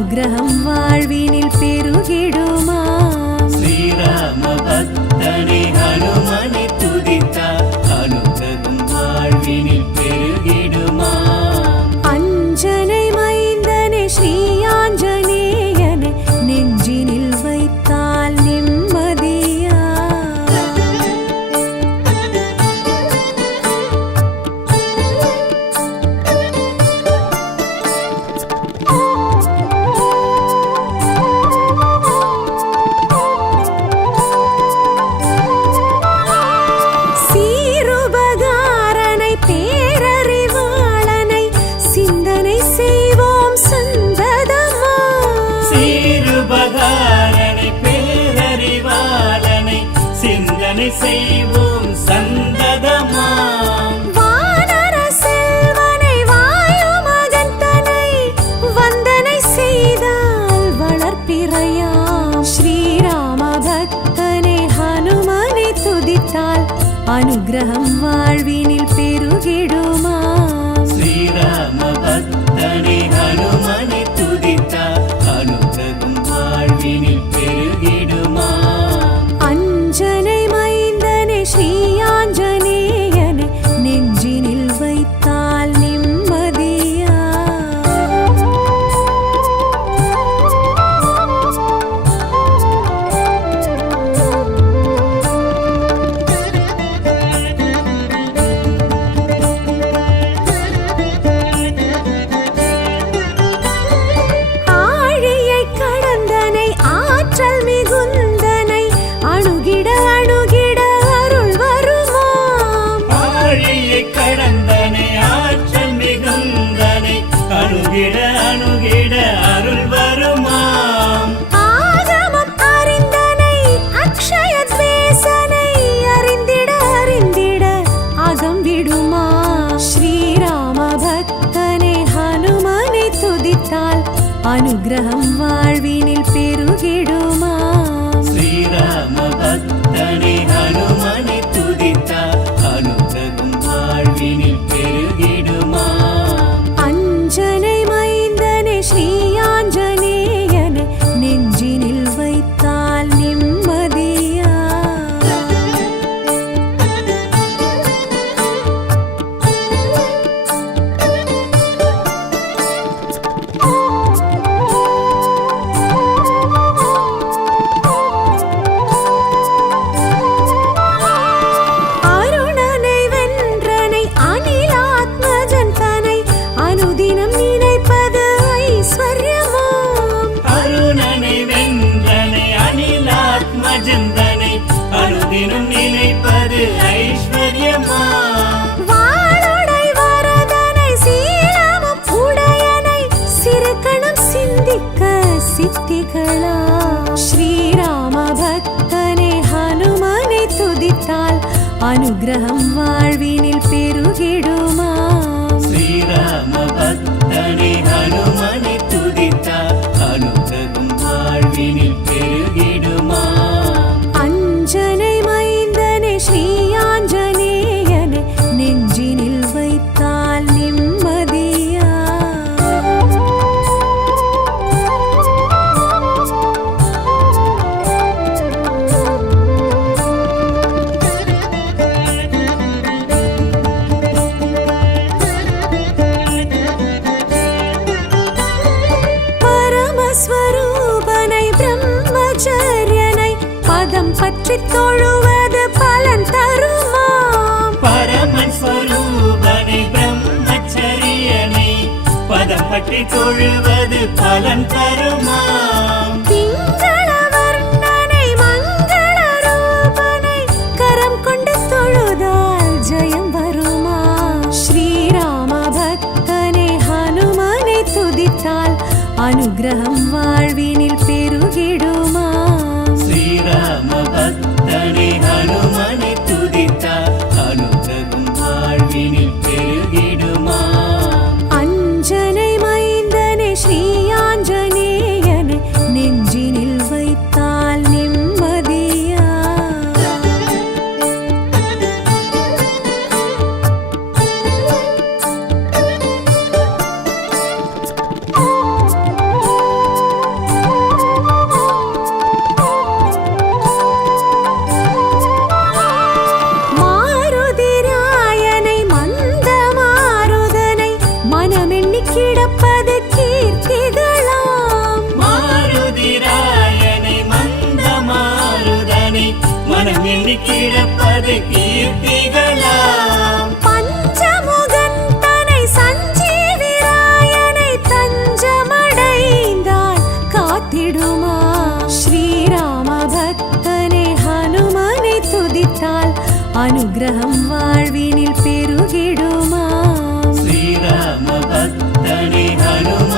അനുഗ്രഹം വാഴ്വീൻ see വിഗ്രഹം വാഴ போற்றி தொழுவது பலன் தருமா? பரமன் ஸ்வரூபனை பிரம்மச்சரியனை பதம் பற்றி தொழுவது பலன் தருமா? அனுகிரகம் അനുഗ്രഹം വാഴ്വിനിൽ പെരുകിടുമാ ശ്രീരാമഭക്തനെ ഹനുമ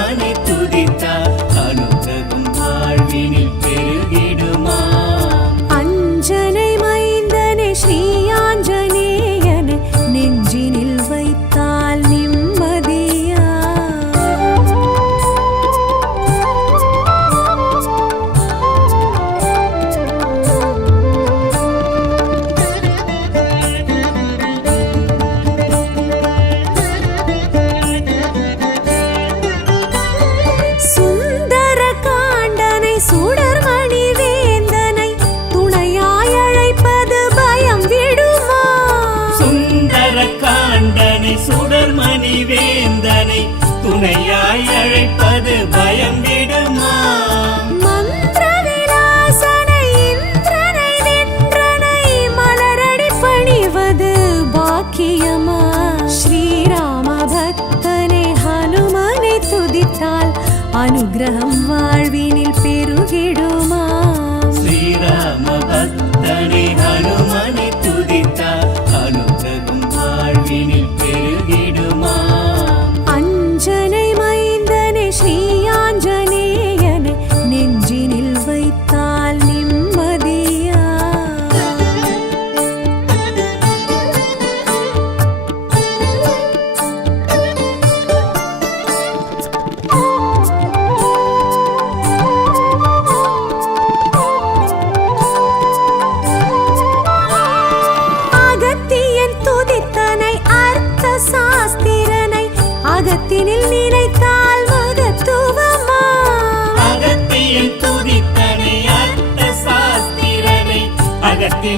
சுந்தரக்காண்டனை சுடர்மணி வேந்தனை துணையாய் அழைப்பது பயம் விடுமா பாக்கியமா? ஸ்ரீராம பக்தனை ஹனுமனை துதித்தால் அனுகிரகம் வாழ்வினில் பெருகிடும்.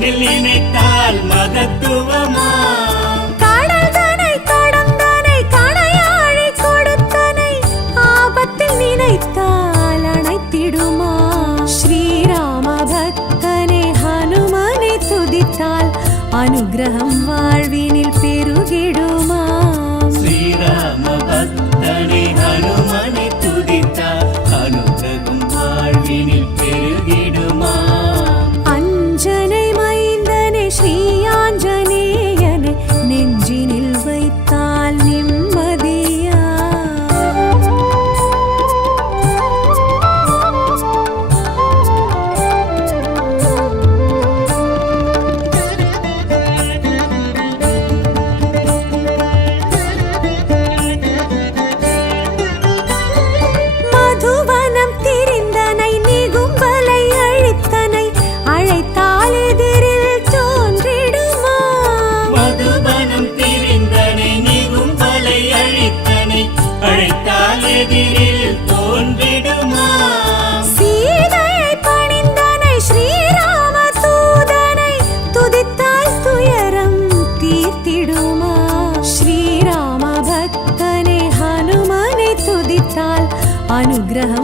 மண்ணில் நினைத்தால் மதத்துவமா அனுகிரகம் வாழ்வினில் பெருகிடுமா? ஸ்ரீராம பக்தனை ஹனுமனை துதித்தார் அனுகிரகம் வாழ்வினில் பெரு ആഗ്രഹം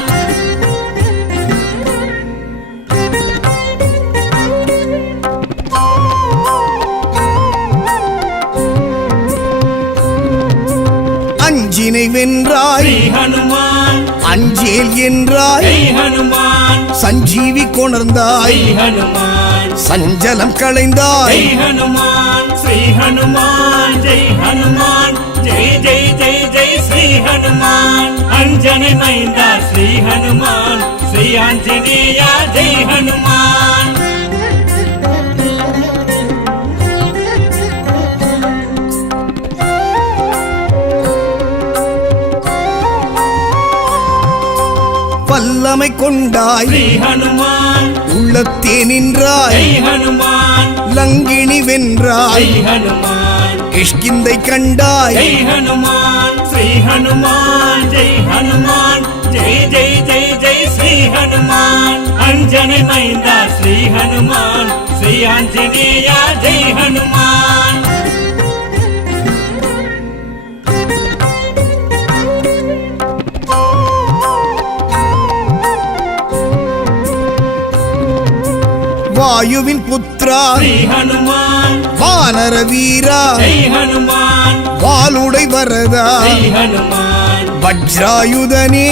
அஞ்சினை வென்றாய் ஹனுமான். அஞ்சேல் என்றாய். ஹனுமான். சஞ்சீவி கொணர்ந்தாய். ஹனுமான். சஞ்சலம் களைந்தாய். ஹனுமான். ஸ்ரீ ஹனுமான். ஜெய் ஹனுமான். ஜெய் ஜெய் ஜெய் ஜெய் ஸ்ரீ ஹனுமான். அஞ்சனை மைந்தா ஸ்ரீ ஹனுமான். ஸ்ரீ ஆஞ்சநேயா ஜெய் ஹனுமான். திறமை கொண்டாய். ஹனுமான். உள்ளத்தே நின்றாய். ஹனுமான். லங்கினி வென்றாய். ஹனுமான். கிஷ்கிந்தை கண்டாய். ஹனுமான். ஸ்ரீ ஹனுமான். ஜெய் ஹனுமான். ஜெய் ஜெய் ஜெய் ஜெய் ஸ்ரீ ஹனுமான். அஞ்சனை மைந்தா ஸ்ரீ ஹனுமான். ஸ்ரீ ஆஞ்சநேயா ஜெய் ஹனுமான். வாயுவின் புத்ரா. வானர வீரா. வாலுடை வரதா. வஜ்ராயுதனே.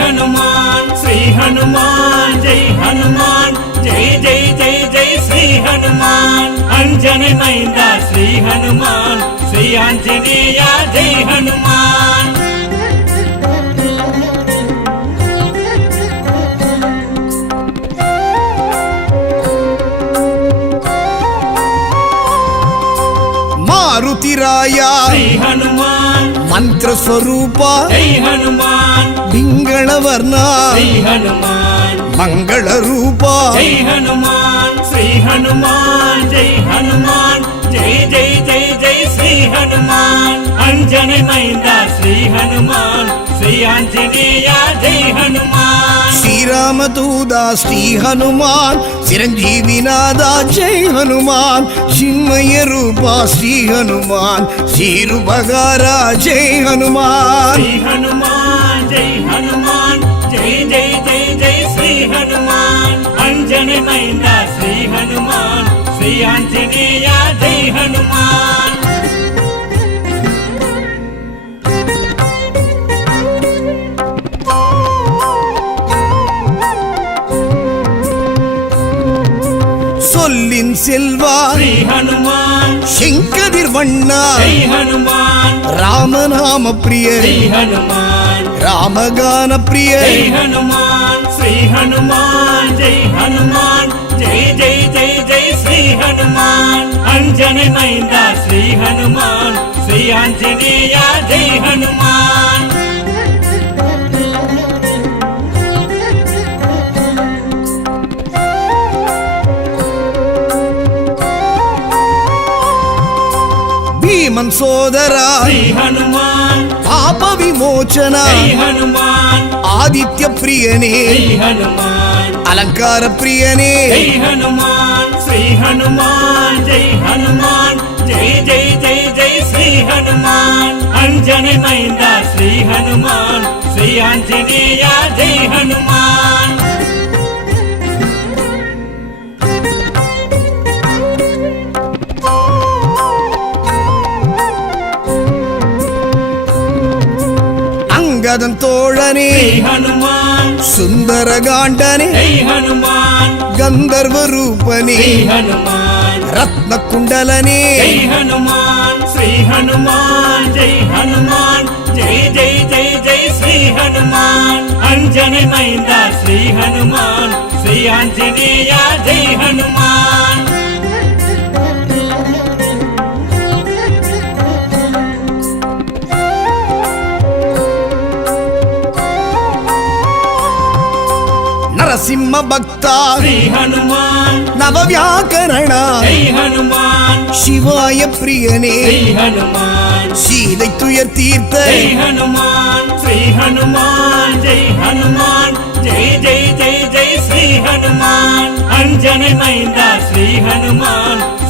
ஹனுமான் ஸ்ரீ ஹனுமான் ஜெய் ஹனுமான் ஜெய் ஜெய் ஜெய் ஜெய் ஸ்ரீ ஹனுமான் அஞ்சனை மைந்தா ஸ்ரீ ஹனுமான் ஸ்ரீ ஆஞ்சநேயா ஜெய் ஹனுமான் ಸ್ವರೂಪ ಹನುಮಾನ್ ಪಿಂಗಳವರ್ಣ ಹನುಮಾನ್ ಮಂಗಳ ರೂಪ ಹನುಮಾನ್ ಶ್ರೀ ಹನುಮಾನ್ ಜೈ ಹನುಮಾನ್ ಜೈ ಜೈ ಜೈ ಜೈ ಶ್ರೀ ಹನುಮಾನ್ ಅಂಜನೆ ಮೈಂದ ಶ್ರೀ ಹನುಮಾನ್ అంజనమైంద శ్రీ హనుమాన్ శ్రీ ఆంజనేయ జై హనుమాన్ శ్రీరామదూత శ్రీ హనుమాన్ చిరంజీవినాథ జై హనుమాన్ చిన్మయ రూప శ్రీ హనుమాన్ శ్రీరుబగారా జై హనుమాన్ శ్రీ హనుమాన్ జై హనుమాన్ జై జై జై జై శ్రీ హనుమాన్ అంజనమైంద శ్రీ హనుమాన్ శ్రీ ఆంజనేయ జై హనుమాన్ பொன் செல்வா ஹனுமான். செங்கதிர் வண்ணா. ஹனுமான். ராமநாம பிரிய ஹனுமான். ராமகான பிரிய ஹனுமான். ஸ்ரீ ஹனுமான். ஜெய் ஹனுமான். ஜெய் ஜெய் ஜெய் ஜெய் ஸ்ரீ ஹனுமான். அஞ்சனை மைந்தா ஸ்ரீ ஹனுமான். ஸ்ரீ ஆஞ்சநேயா ஜெய் ஹனுமான். భీమన్ సోదరా శ్రీ హనుమాన్ పాప విమోచన జై హనుమాన్ ఆదిత్య ప్రియనే జై హనుమాన్ అలంకార ప్రియనే జై హనుమాన్ శ్రీ హనుమాన్ జై హనుమాన్ జై జై జై జై శ్రీ హనుమాన్ అంజనమైంద శ్రీ హనుమాన్ శ్రీ ఆంజనేయ జై హనుమాన్ அதன் தோழனே. சுந்தர காண்டனே கந்தர்வ ரூபனே. ரத்ன குண்டலனே ஹனுமான் ஸ்ரீ ஹனுமான் ஜெய் ஹனுமான் ஜெய் ஜெய் ஜெய் ஜெய் ஸ்ரீ ஹனுமான் அஞ்சனை மைந்தா ஸ்ரீ ஹனுமான் ஸ்ரீ ஆஞ்சநேயா ஜெய் ஹனுமான் నరసింహ భక్త శ్రీ హనుమాన్ నవవ్యాకరణ జై హనుమాన్ శివాయ ప్రియనే శ్రీ హనుమాన్ சீதை துயர் தீர்த்த జై హనుమాన్ శ్రీ హనుమాన్ జై హనుమాన్ జై జై జై జై శ్రీ హనుమాన్ అంజని మైంద శ్రీ హనుమాన్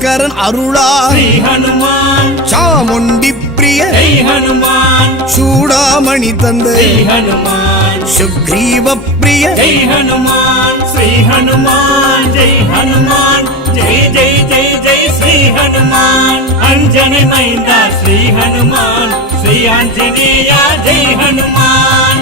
சங்கரன் அருளார் சாமுண்டி பிரிய. ஹனுமான் சூடாமணி தந்தை. ஹனுமான் சுக்ரீவ பிரிய ஜெய் ஹனுமான் ஸ்ரீ ஹனுமான் ஜெய் ஹனுமான் ஜெய் ஜெய் ஜெய் ஜெய் ஸ்ரீ ஹனுமான் அஞ்சனை மைந்தா ஸ்ரீ ஹனுமான் ஸ்ரீ ஆஞ்சநேயா ஜெய் ஹனுமான்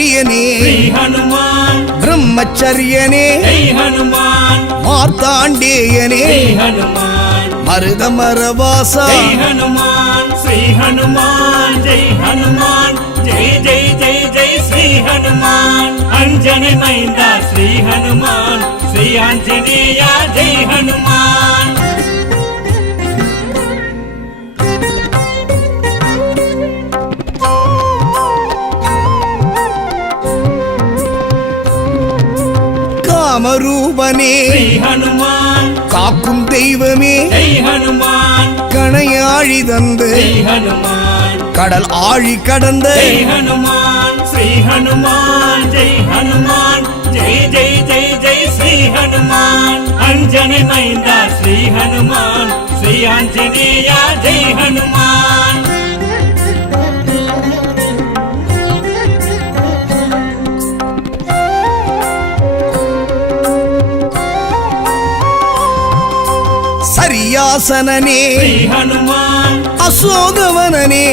பிரியனே. ஹனுமான் பிரம்மச்சரியனே. ஹனுமான் மார்த்தாண்டேயனே. ஹனுமான் மருத மரவாசா ஹனுமான் ஸ்ரீ ஹனுமான் ஜெய் ஹனுமான் ஜெய் ஜெய் ஜெய் ஜெய் ஸ்ரீ ஹனுமான் அஞ்சனை மைந்தா ஸ்ரீ ஹனுமான் ஸ்ரீ ஆஞ்சநேயா ஜெய் ஹனுமான் ராமரூபனே. ஹனுமான். காக்கும் தெய்வமே. ஹனுமான். கணையாழி தந்த. ஹனுமான். கடல் ஆழி கடந்த. ஹனுமான். ஸ்ரீ ஹனுமான். ஜெய் ஹனுமான். ஜெய் ஜெய் ஜெய் ஜெய் ஸ்ரீ ஹனுமான். அஞ்சனை மைந்தா ஸ்ரீ ஹனுமான். ஸ்ரீ ஆஞ்சநேயா ஜெய் ஹனுமான். சியாசனனே அசோகவனனே.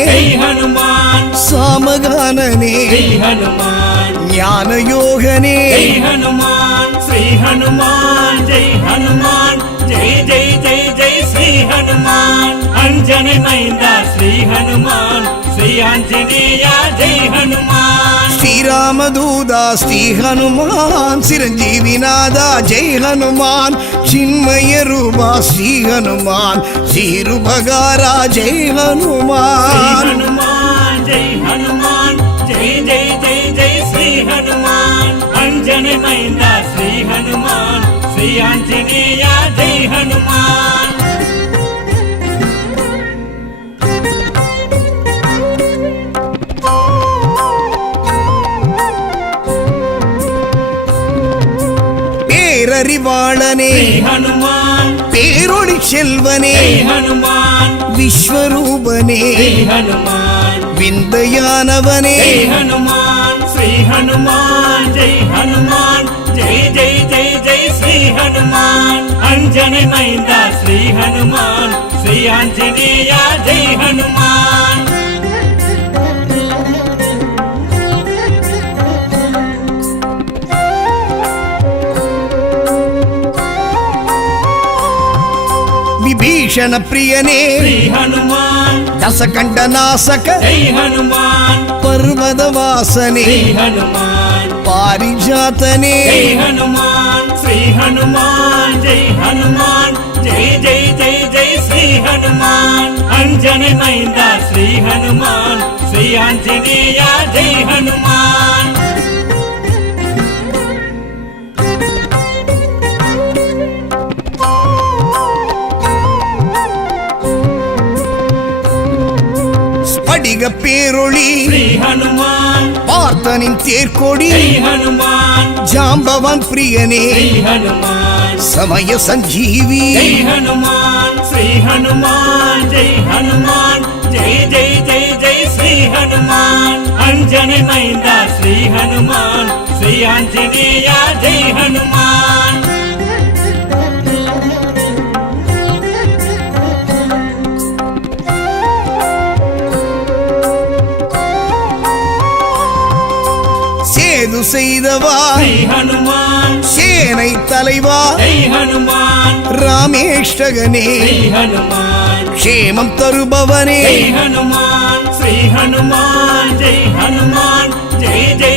சாமகானனே. ஞான யோகனே ஹனுமான். ஸ்ரீ ஹனுமான். ஜெய் ஹனுமான். ஜெய் ஜெய் ஜெய் ஜெய் ஸ்ரீ ஹனுமான். அஞ்சனை மைந்தா ஸ்ரீராமதூதா ஸ்ரீ ஹனுமான். சிரஞ்சீவிநாதா ஜெய் ஹனுமான். சின்மய ரூபா ஸ்ரீ ஹனுமான் ஸ்ரீருபகாரா ஜெய் ஹனுமான் ஜெய் ஹனுமான் ஜெய் ஜெய் ஜெய் ஜெய் ஸ்ரீ ஹனுமான் அஞ்சனி மைந்தா ஸ்ரீ ஹனுமான் ஸ்ரீ ஆஞ்சநேயா ஜெய் ஹனுமான் பேரறிவாளனே ஹனுமான். பேரொளி செல்வனே. ஹனுமான். விஸ்வரூபனே. ஹனுமான். விந்தையானவனே. ஹனுமான். ஸ்ரீ ஹனுமான். ஜெய் ஹனுமான். ஜெய் ஜெய் ஜெய் ஜெய் ஸ்ரீ ஹனுமான். அஞ்சனை மைந்தா ஸ்ரீ ஹனுமான். ஸ்ரீ ஆஞ்சநேயா ஜெய் ஹனுமான். ಭೂಷಣ ಪ್ರಿಯನೇ ಹನುಮಾನ್ ದಸಕಂಡ ನಾಸಕ ಹನುಮಾನ್ ಪರ್ವದ ವಾಸನೆ ಹನುಮಾನ್ ಪಾರಿಜಾತನೇ ಹನುಮಾನ್ ಶ್ರೀ ಹನುಮಾನ್ ಜೈ ಹನುಮಾನ್ ಜೈ ಜೈ ಜೈ ಜೈ ಶ್ರೀ ಹನುಮಾನ್ ಅಂಜನೆ ಮೈಂದ ಶ್ರೀ ಹನುಮಾನ್ ಶ್ರೀ ಆಂಜನೇಯ ಜೈ ಹನುಮಾನ್ தெய்வீக பேரொளி. பார்த்தனின் தேர்கொடி ஜாம்பவான் பிரியனே. சமய சஞ்சீவி. ஹனுமான் ஸ்ரீ ஹனுமான் ஜெய் ஹனுமான் ஜெய் ஜெய் ஜெய் ஜெய் ஸ்ரீ ஹனுமான் அஞ்சனை மைந்தா ஸ்ரீ ஹனுமான் ஸ்ரீ ஆஞ்சநேயா ஜெய் ஹனுமான் செய்தவா? ஹனுமான் சேனை தலைவா? ஹனுமான் ராமேஷ்டகனே ஹனுமான் க்ஷேமம் தருபவனே. ஹனுமான் ஸ்ரீ ஹனுமான் ஜெய் ஹனுமான் ஜெய் ஜெய்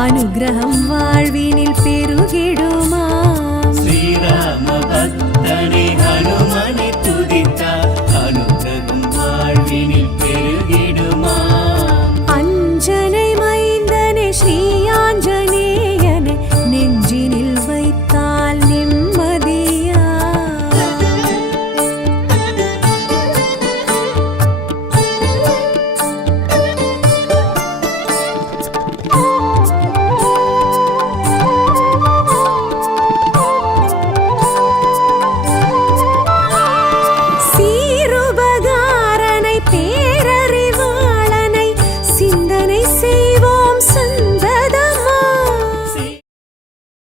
அனுகிரகம் வாழ்வினில் பெருகிடுமா ஸ்ரீராம பக்தனே ஹனுமன்.